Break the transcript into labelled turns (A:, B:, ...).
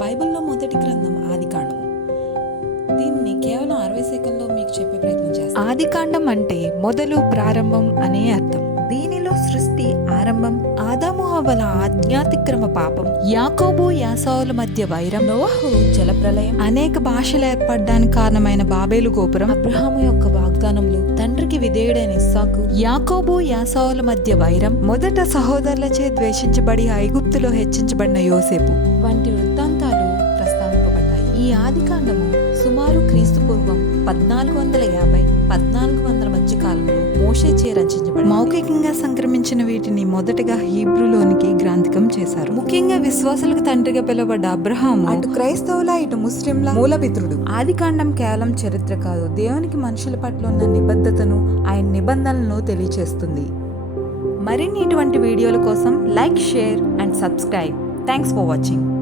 A: బైబిల్లో మొదటి గ్రంథం ఆదికాండము దీన్ని కేవలం అరవై సెకండ్లో మీకు చెప్పే ప్రయత్నం చేస్తాను.
B: ఆదికాండం అంటే మొదలు ప్రారంభం అనే అర్థం. దీనిలో సృష్టి ఆరంభం ఆదాము హవ్వల ఆజ్ఞాతిక్రమ పాపం యాకోబు యాసవుల మధ్య వైరం
A: నోహు జలప్రలయం
B: అనేక భాషలు ఏర్పడడానికి కారణమైన బాబేలు గోపురం
A: అబ్రహాము యొక్క వాగ్దానములు తండ్రికి విధేయుడైన ఇస్సాకు
B: యాకోబు యాసవుల మధ్య వైరం మొదట సహోదరులచే ద్వేషించబడి ఐగుప్తులో హెచ్చించబడిన యోసేపు
A: వంటి ఈ ఆదికాండము సుమారు క్రీస్తు పూర్వం పద్నాలుగు వందల యాభై పద్నాలుగు వందల మధ్య కాలంలో మోషే చే రచించబడి
B: మౌఖికంగా సంక్రమించిన వీటిని మొదటగా హీబ్రూలోనికి గ్రాంథికం చేశారు. ముఖ్యంగా విశ్వాసులకు తండ్రిగా పిలువబడ్డ అబ్రహాం
A: అటు క్రైస్తవుల ఇటు ముస్లింల మూలపితృడు. ఆదికాండం కేవలం చరిత్ర కాదు దేవునికి మనుషుల పట్ల ఉన్న నిబద్ధతను ఆయన నిబంధనలను తెలియచేస్తుంది.
B: మరిన్ని ఇటువంటి వీడియోల కోసం like share and subscribe. Thanks for watching.